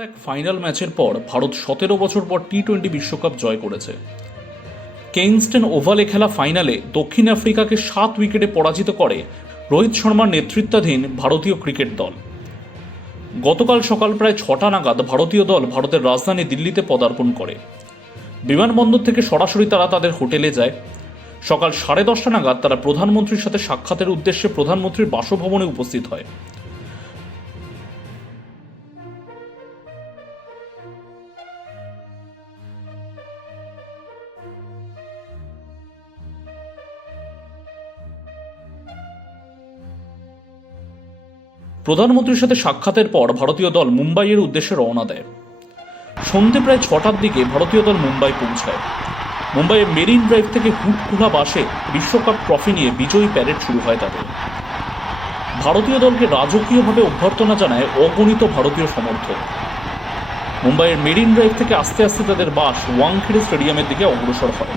এক ফাইনাল ম্যাচের পর ভারত সতেরো বছর পর টি টোয়েন্টি বিশ্বকাপ জয় করেছে। কেইনস্টেন ওভালে খেলা ফাইনালে দক্ষিণ আফ্রিকাকে সাত উইকেটে পরাজিত করে রোহিত শর্মার নেতৃত্বাধীন ভারতীয় ক্রিকেট দল। গতকাল সকাল প্রায় ছটা নাগাদ ভারতীয় দল ভারতের রাজধানী দিল্লিতে পদার্পণ করে। বিমানবন্দর থেকে সরাসরি তারা তাদের হোটেলে যায়। সকাল সাড়ে দশটা নাগাদ তারা প্রধানমন্ত্রীর সাথে সাক্ষাতের উদ্দেশ্যে প্রধানমন্ত্রীর বাসভবনে উপস্থিত হয়। প্রধানমন্ত্রীর সাথে সাক্ষাতের পর ভারতীয় দল মুম্বাইয়ের উদ্দেশ্যে রওনা দেয়। সন্ধে প্রায় ছটার দিকে ভারতীয় দল মুম্বাই পৌঁছায়। মুম্বাইয়ের মেরিন ড্রাইভ থেকে হুটখোলা বাসে বিশ্বকাপ ট্রফি নিয়ে বিজয়ী প্যারেড শুরু হয় তাদের। ভারতীয় দলকে রাজকীয়ভাবে অভ্যর্থনা জানায় অগণিত ভারতীয় সমর্থক। মুম্বাইয়ের মেরিন ড্রাইভ থেকে আস্তে আস্তে তাদের বাস ওয়াংখেড়ে স্টেডিয়ামের দিকে অগ্রসর হয়।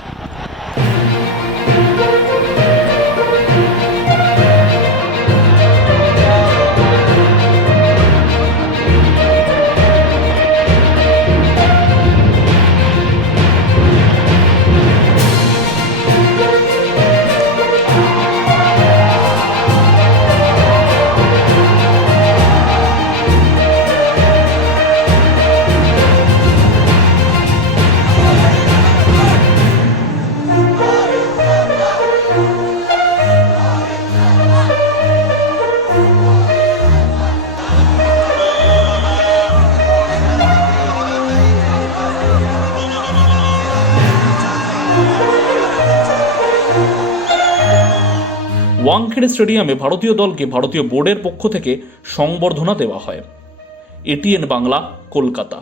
ওয়াংখেড়ে স্টেডিয়ামে ভারতীয় দলকে ভারতীয় বোর্ডের পক্ষ থেকে সংবর্ধনা দেওয়া হয়। এটিএন বাংলা কলকাতা।